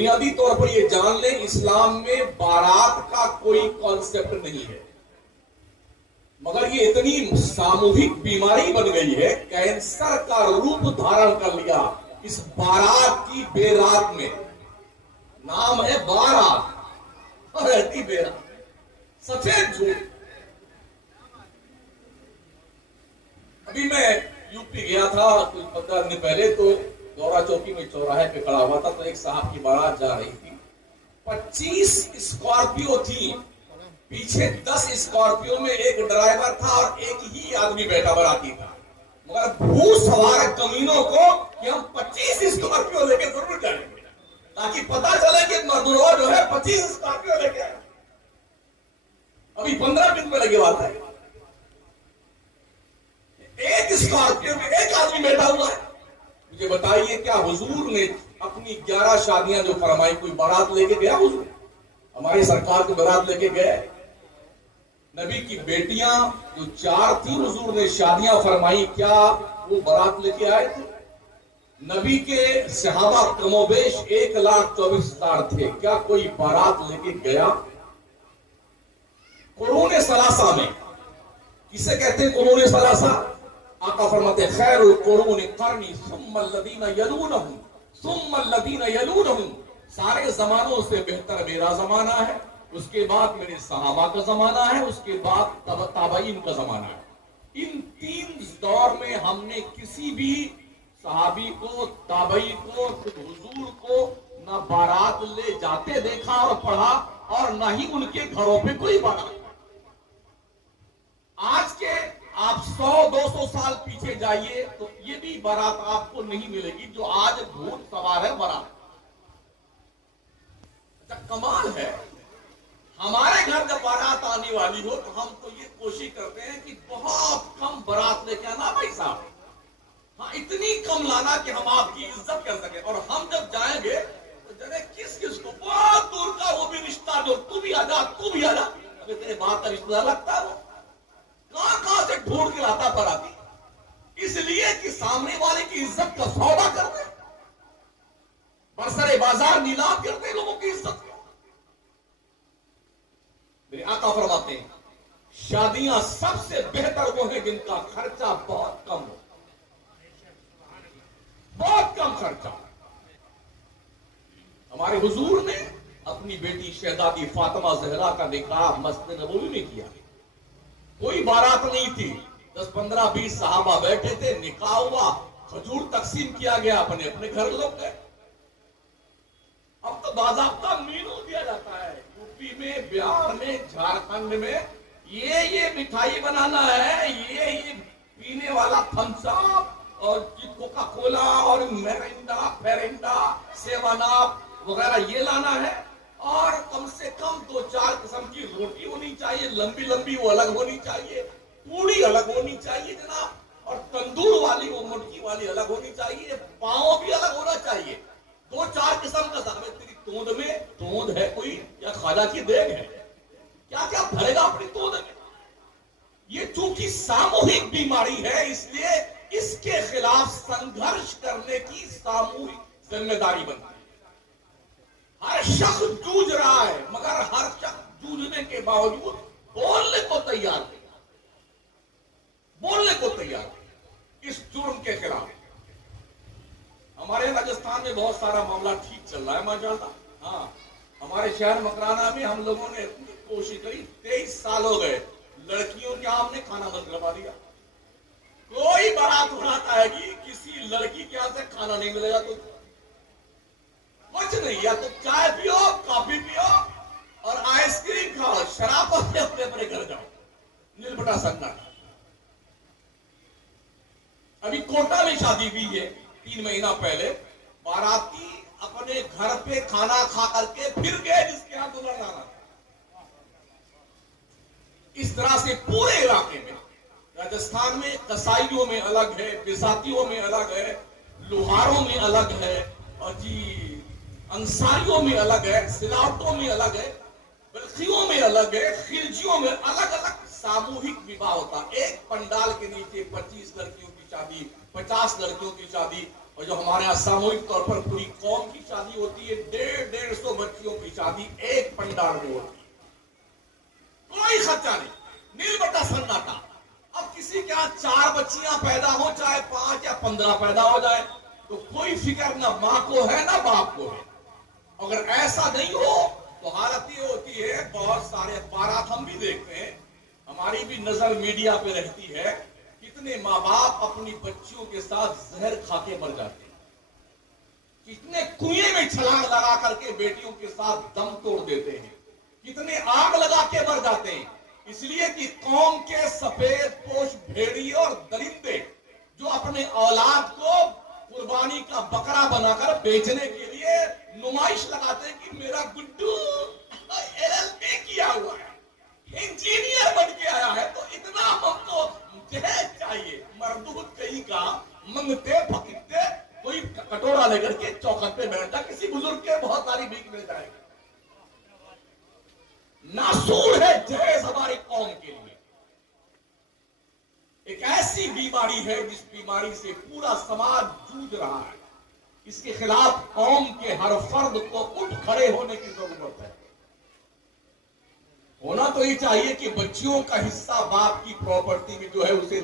बुनियादी तौर पर ये जान लें, इस्लाम में बारात का कोई कॉन्सेप्ट नहीं है, मगर ये इतनी सामूहिक बीमारी बन गई है, कैंसर का रूप धारण कर लिया इस बारात की बेरात में। नाम है बारात और रहती बेरात, सफेद झूठ। अभी मैं यूपी गया था कुछ 15 दिन पहले, तो दौरा चौकी में चौराहे पे खड़ा हुआ था, तो एक साहब की बारात जा रही थी। 25 स्कॉर्पियो थी, पीछे 10 स्कॉर्पियो में एक ड्राइवर था और एक ही आदमी बैठा बराती था। मगर भूत सवार कमीनों को कि हम 25 स्कॉर्पियो लेके जरूर जाएंगे, ताकि पता चले कि मजदूर जो है 25 स्कॉर्पियो लेके आए। अभी 15 मिनट में लगे बात है, एक स्कॉर्पियो में एक आदमी बैठा हुआ है। मुझे बताइए, क्या हुजूर ने अपनी 11 शादियां जो फरमाई, कोई बारात लेके गया हुजूर? हमारी सरकार को बारात लेके गए? नबी की बेटियां जो 4 थी, हुजूर ने शादियां फरमाई, क्या वो बारात लेके आए थे? नबी के सहाबा कमोबेश 1,24,000 थे, क्या कोई बारात लेके गया? कुरूने सलासा में, किसे कहते हैं कुरूने सलासा? आका फरमाते खैरुल कुरूनि कर्नी सुम्मल लदीना यलूनहुम सुम्मल लदीना यलूनहुम, सारे जमानों से बेहतर मेरा जमाना है, उसके बाद मेरे सहाबा का जमाना है, उसके बाद ताबईन का जमाना है। इन 3 दौर में हमने किसी भी सहाबी को, ताबई को, हुजूर को न बारात ले जाते देखा और पढ़ा, और न ही उनके घरों पे कोई बारात। आज के आप 100-200 साल पीछे जाइए तो ये भी बारात आपको नहीं मिलेगी जो आज भूत सवार है बारात। अच्छा, कमाल है, हमारे घर जब बारात आने वाली हो तो हम तो ये कोशिश करते हैं कि बहुत कम बारात लेके आना भाई साहब, हाँ इतनी कम लाना कि हम आपकी इज्जत कर सके। और हम जब जाएंगे तो जरे किस किस को, बहुत दूर का वो भी रिश्ता जो तू भी आजा तू भी आजा, अगर तेरे बाप का रिश्तेदार लगता है, वो कहां से ढूंढ के लाता बाराती, इसलिए कि सामने वाले की इज्जत का सौदा करते, बरसरे बाजार नीलाम करते लोगों की इज्जत का। मेरे आका फरमाते हैं, शादियां सबसे बेहतर वो है जिनका खर्चा बहुत कम हो, बहुत कम खर्चा। हमारे हुजूर ने अपनी बेटी शहजादी फातिमा जहरा का निकाह मस्जिद नबवी में किया, कोई बारात नहीं थी, 10, 15, 20 सहाबा बैठे थे, निकाह हुआ, खजूर तकसीम किया गया, अपने अपने घर लोग गए। अब तो बाज़ाब्ता मेनू दिया जाता है, यूपी में, बिहार में, झारखंड में, ये मिठाई बनाना है, ये पीने वाला थम्स अप और कोका कोला और मेरिंडा, फेरिंडा, 7 अप वगैरह ये लाना है, और कम से कम 2-4 किस्म की रोटी होनी चाहिए, लंबी लंबी वो अलग होनी चाहिए, पूड़ी अलग होनी चाहिए जनाब, और तंदूर वाली वो मोटकी वाली अलग होनी चाहिए, पाव भी अलग होना चाहिए, 2-4 किस्म का साहब। तेरी तोंद में तोंद है कोई या खाजा की देग है, क्या क्या भरेगा अपनी तोंद में? ये चूंकि सामूहिक बीमारी है, इसलिए इसके खिलाफ संघर्ष करने की सामूहिक जिम्मेदारी बनती है। हर शख्स जूझ रहा है, मगर हर शख्स जूझने के बावजूद बोलने को तैयार नहीं, बोलने को तैयार नहीं इस जुर्म के खिलाफ। हमारे राजस्थान में बहुत सारा मामला ठीक चल रहा है माशाअल्लाह। हाँ, हमारे शहर मकराना में हम लोगों ने कोशिश करी, 23 साल हो गए, लड़कियों के हमने खाना बंद करवा दिया। कोई बारात उठाता है कि किसी लड़की के यहां से खाना नहीं मिलेगा तो कुछ नहीं, या तो चाय पियो, कॉफी पियो और आइसक्रीम खाओ, शराब अपने अपने घर जाओ, नीलबटा सन्नाटा। अभी कोटा में शादी हुई है 3 महीना पहले, बाराती अपने घर पे खाना खा करके फिर गए जिसके यहां दुल्हन आना। इस तरह से पूरे इलाके में, राजस्थान में कसाईयों में अलग है, बिसातियों में अलग है, लोहारों में अलग है, और जी अंसारियों में अलग है, सिलावटों में अलग है, बल्खियों में अलग है, खिलजियों में अलग अलग सामूहिक विवाह होता। एक पंडाल के नीचे 25 लड़कियों की शादी, 50 लड़कियों की शादी, और जो हमारे यहाँ सामूहिक तौर पर पूरी कौम की शादी होती है, 150-150 बच्चियों की शादी एक पंडाल में होती है, कोई खर्चा नहीं, नीलबट्टा सन्नाटा। अब किसी के यहाँ 4 बच्चियां पैदा हो, चाहे 5 या 15 पैदा हो जाए, तो कोई फिक्र ना मां को है ना बाप को है। अगर ऐसा नहीं हो तो हालत ये होती है, बहुत सारे अखबारात हम भी देखते हैं, हमारी भी नजर मीडिया पे रहती है, कितने माँ बाप अपनी बच्चियों के साथ जहर खा के मर जाते हैं, कितने कुएं में छलांग लगा करके बेटियों के साथ दम तोड़ देते हैं, कितने आग लगा के मर जाते हैं, इसलिए कि कौम के सफेद पोश भेड़िए और दरिंदे जो अपने औलाद को कुर्बानी का बकरा बनाकर बेचने के लिए नुमाइश लगाते हैं कि मेरा गुड्डू LLB किया हुआ है, इंजीनियर बन के आया है, तो इतना हमको दहेज चाहिए। मरदूद कहीं का मंगते फकीरते कोई कटोरा लेकर के चौखट पे बैठता, किसी बुजुर्ग के बहुत सारी भीख मिल जाएगी। नासूर है दहेज हमारी कौम के लिए, एक ऐसी बीमारी है जिस बीमारी से पूरा समाज जूझ रहा है। इसके खिलाफ कौम के हर फर्द को उठ खड़े होने की जरूरत है। होना तो ये चाहिए कि बच्चियों का हिस्सा बाप की प्रॉपर्टी में जो है उसे